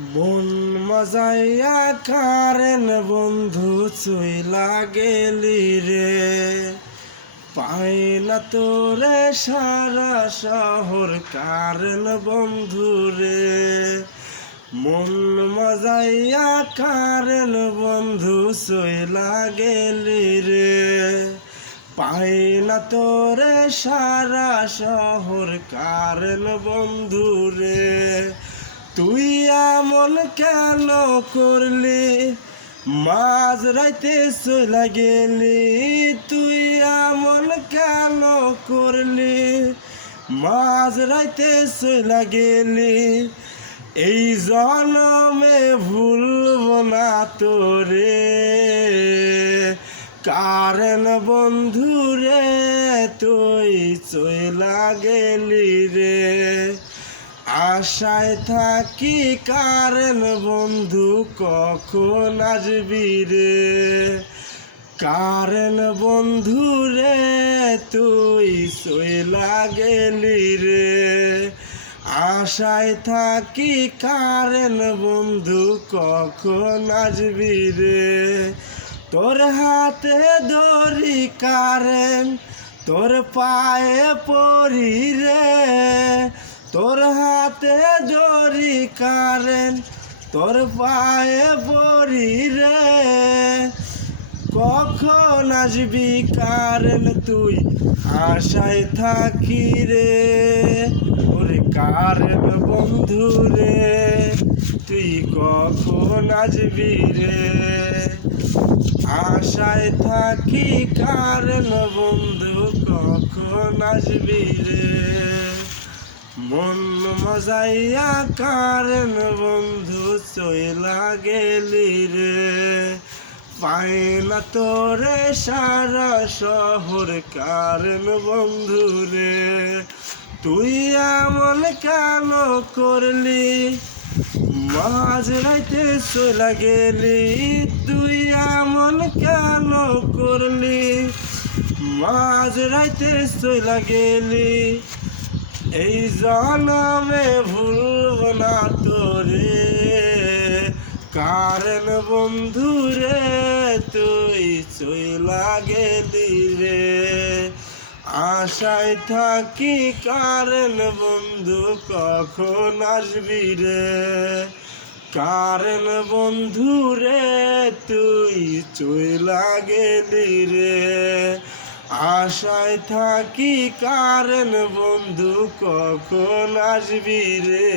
মন মজাইয়া কারেন বন্ধু চইলা গেলি রে, পাই না তোরে সারা শহর কারেন বন্ধু রে। মন মজাইয়া কারেন বন্ধু চইলা গেলি রে, পাই না তোরে সারা শহর কারেন বন্ধু রে। তুই এমন কেন করলি, মাঝ রাইতে চইলা গেলি। তুই এমন কেন করলি, মাঝ রাইতে চইলা গেলি। এই জনমে ভুলব না তোরে, কারণ বন্ধু রে তুই চইলা গেলি রে। আশায় থাকি কারণ বন্ধু কখন আসবি রে, কারণ বন্ধু রে তুই চইলা গেলি রে। আশায় থাকি কারণ বন্ধু কখন আসবি রে। তোর হাতে ধরি কারণ তোর পায়ে পড়ি রে, তোর হাতে ধরি কারণ তোর পায়ে পড়ি রে। কখন আসবি কারণ তুই আশায় থাকি রে, ওরে কারণ বন্ধু রে তুই কখন আসবি রে। আশায় থাকি কারণ বন্ধু কখন আসবি রে। মন মজাইয়া কারণ বন্ধু চইলা গেলি রে, পাই না তোরে সারা শহর কারণ বন্ধু রে। তুই এমন কেন করলি, মাঝ রাইতে চইলা গেলি। তুই এমন কেন করলি, মাঝ রাইতে চইলা গেলি। এই জনমে ভুলব না তোরে, কারণ বন্ধু রে তুই চইলা গেলি রে। আশায় থাকি কারণ বন্ধু কখন আসবি রে, কারণ বন্ধু রে তুই চইলা গেলি রে। আশায় থাকি কারণ বন্ধু কখন আসবি রে।